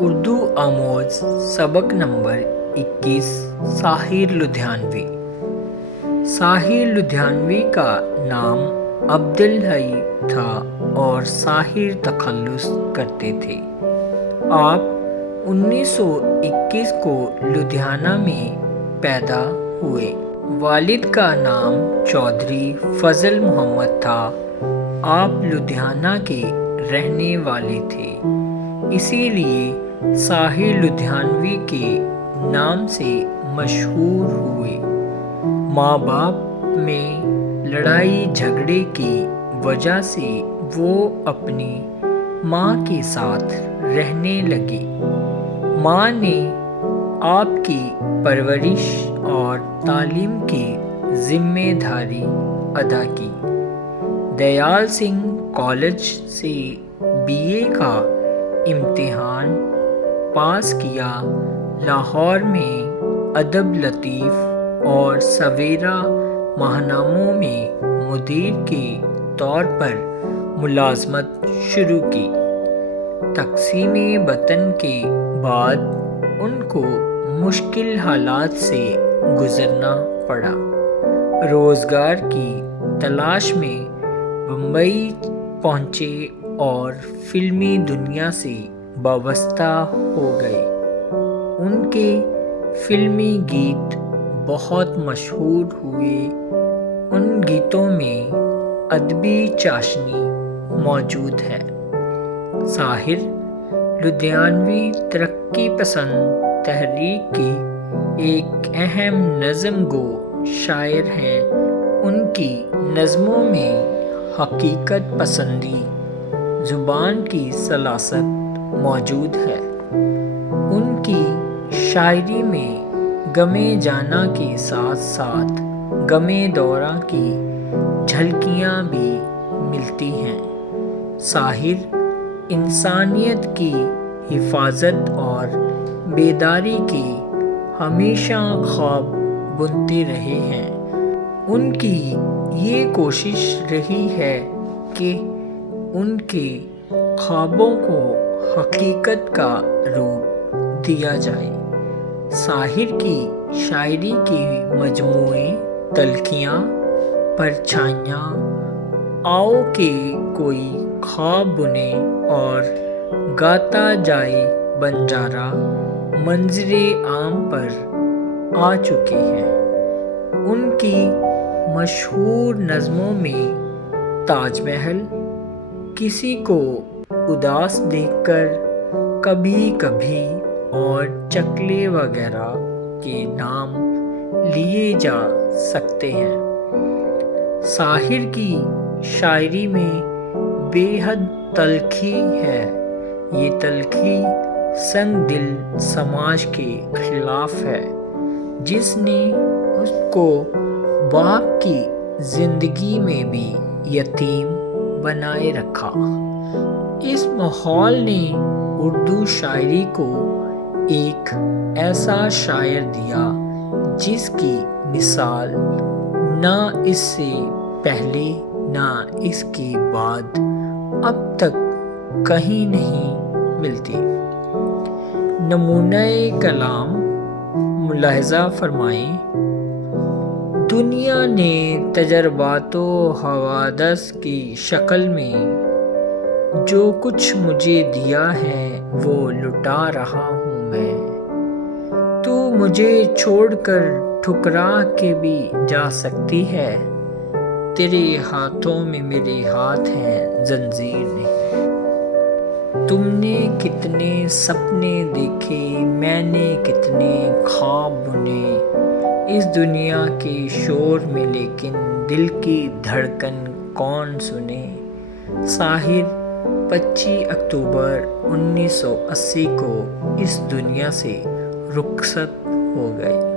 اردو آموز سبق نمبر 21 ساحر لدھیانوی۔ ساحر لدھیانوی کا نام عبدالحی تھا اور ساحر تخلص کرتے تھے۔ آپ 1921 کو لدھیانہ میں پیدا ہوئے۔ والد کا نام چودھری فضل محمد تھا۔ آپ لدھیانہ کے رہنے والے تھے، اسی لیے ساحر لدھیانوی کے نام سے مشہور ہوئے۔ ماں باپ میں لڑائی جھگڑے کی وجہ سے وہ اپنی ماں کے ساتھ رہنے لگے۔ ماں نے آپ کی پرورش اور تعلیم کی ذمہ داری ادا کی۔ دیال سنگھ کالج سے BA کا امتحان پاس کیا۔ لاہور میں ادب لطیف اور سویرا ماہناموں میں مدیر کے طور پر ملازمت شروع کی۔ تقسیم وطن کے بعد ان کو مشکل حالات سے گزرنا پڑا۔ روزگار کی تلاش میں بمبئی پہنچے اور فلمی دنیا سے وابستہ ہو گئے۔ ان کے فلمی گیت بہت مشہور ہوئے۔ ان گیتوں میں ادبی چاشنی موجود ہے۔ ساحر لدھیانوی ترقی پسند تحریک کے ایک اہم نظم گو شاعر ہیں۔ ان کی نظموں میں حقیقت پسندی، زبان کی سلاست موجود ہے۔ ان کی شاعری میں غم جاناں کے ساتھ ساتھ غم دورہ کی جھلکیاں بھی ملتی ہیں۔ ساحر انسانیت کی حفاظت اور بیداری کے ہمیشہ خواب بنتے رہے ہیں۔ ان کی یہ کوشش رہی ہے کہ ان کے خوابوں کو حقیقت کا روپ دیا جائے۔ ساحر کی شاعری کے مجموعے تلخیاں، پرچھائیاں، آؤ کہ کوئی خواب بنے اور گاتا جائے بنجارا منظر عام پر آ چکے ہیں۔ ان کی مشہور نظموں میں تاج محل، کسی کو اداس دیکھ کر، کبھی کبھی اور چکلے وغیرہ کے نام لیے جا سکتے ہیں۔ ساحر کی شاعری میں بے حد تلخی ہے۔ یہ تلخی سنگ دل سماج کے خلاف ہے، جس نے اس کو باپ کی زندگی میں بھی یتیم بنائے رکھا۔ اس ماحول نے اردو شاعری کو ایک ایسا شاعر دیا جس کی مثال نہ اس سے پہلے نہ اس کے بعد اب تک کہیں نہیں ملتی۔ نمونۂ کلام ملاحظہ فرمائیں۔ دنیا نے تجربات و حوادث کی شکل میں جو کچھ مجھے دیا ہے وہ لٹا رہا ہوں میں۔ تو مجھے چھوڑ کر ٹھکرا کے بھی جا سکتی ہے، تیرے ہاتھوں میں میرے ہاتھ ہیں زنجیر نہیں۔ تم نے کتنے سپنے دیکھے، میں نے کتنے خواب بنے، اس دنیا کے شور میں لیکن دل کی دھڑکن کون سنے۔ ساحر 25 اکتوبر 1980 کو اس دنیا سے رخصت ہو گئے۔